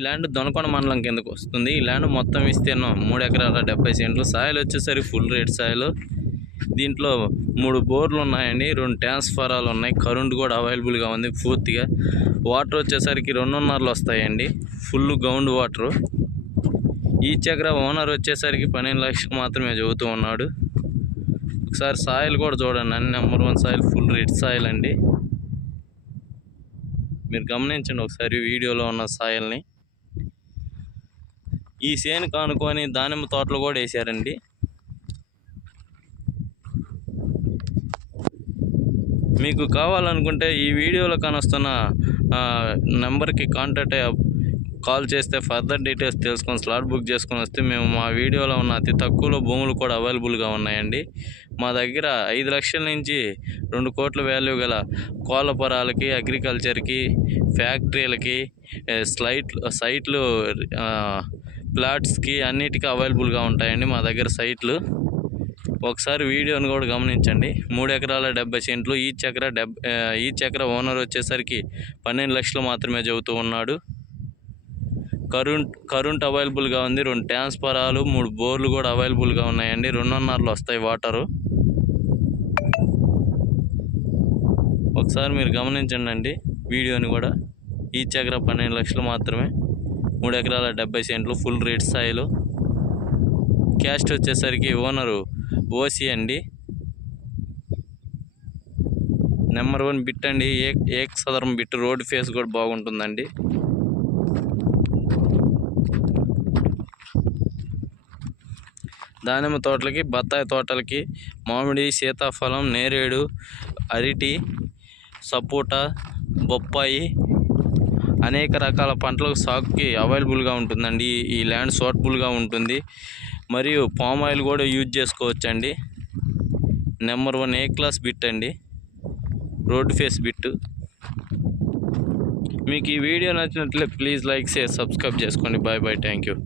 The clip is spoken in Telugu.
ఈ ల్యాండ్ దొనకొండ మండలం కిందకు వస్తుంది. ఈ ల్యాండ్ మొత్తం విస్తీర్ణం 3 ఎకరాల 70 సెంట్లు. సాయిల్ వచ్చేసరికి ఫుల్ రేట్ సాయిల్. దీంట్లో 3 బోర్లు ఉన్నాయండి, 2 ట్రాన్స్ఫారాలు ఉన్నాయి, కరెంట్ కూడా అవైలబుల్గా ఉంది పూర్తిగా. వాటర్ వచ్చేసరికి 2.5 వస్తాయండి, ఫుల్ గ్రౌండ్ వాటరు. ఈ చక్ర ఓనర్ వచ్చేసరికి 12 లక్షలు మాత్రమే చెబుతూ ఉన్నాడు. ఒకసారి సాయిల్ కూడా చూడండి, అన్ని number 1 soil, full rich soil అండి. మీరు గమనించండి ఒకసారి వీడియోలో ఉన్న సాయిల్ని. ఈ చేను కానుకొని దానిమ్మ తోటలు కూడా వేసారండి. మీకు కావాలనుకుంటే ఈ వీడియోలో కానొస్తున్న నెంబర్కి కాల్ చేస్తే ఫర్దర్ డీటెయిల్స్ తెలుసుకొని స్లాట్ బుక్ చేసుకొని వస్తే మేము మా వీడియోలో ఉన్న అతి తక్కువలో భూములు కూడా అవైలబుల్గా ఉన్నాయండి. మా దగ్గర 5 లక్షల నుంచి 2 కోట్ల వాల్యూ గల కోళ్ళ పొరాలకి, అగ్రికల్చర్కి, ఫ్యాక్టరీలకి, సైట్లు, ప్లాట్స్కి అన్నిటికీ అవైలబుల్గా ఉంటాయండి మా దగ్గర సైట్లు. ఒకసారి వీడియోని కూడా గమనించండి. 3 ఎకరాల 70 సెంట్లు. ఈ చక్ర ఓనర్ వచ్చేసరికి 12 లక్షలు మాత్రమే చెబుతూ ఉన్నాడు. కరెంట్ అవైలబుల్గా ఉంది, 2 ట్రాన్స్ఫారాలు, 3 బోర్లు కూడా అవైలబుల్గా ఉన్నాయండి. 2.5 వస్తాయి వాటరు. ఒకసారి మీరు గమనించండి అండి వీడియోని కూడా. ఈ చక్ర 12 లక్షలు మాత్రమే, 3 ఎకరాల 70 సెంట్లు, ఫుల్ రేట్ సాయిల్. క్యాస్ట్ వచ్చేసరికి ఓనరు ఓసీ అండి. నెంబర్ 1 బిట్ అండి, ఏక్ సదరం బిట్. రోడ్ ఫేస్ కూడా బాగుంటుందండి. దానిమ్మ తోటలకి, బత్తాయి తోటలకి, మామిడి, సీతాఫలం, నేరేడు, అరటి, సపోటా, బొప్పాయి, అనేక రకాల పంటలకు సాగుకి అవైలబుల్గా ఉంటుందండి. ఈ ల్యాండ్ సూటబుల్గా ఉంటుంది. మరియు పామ్ ఆయిల్ కూడా యూజ్ చేసుకోవచ్చండి. నెంబర్ 1 ఏ క్లాస్ బిట్ అండి, రోడ్ ఫేస్ బిట్. మీకు ఈ వీడియో నచ్చినట్లే ప్లీజ్ లైక్, షేర్, సబ్స్క్రైబ్ చేసుకోండి. Bye bye, thank you.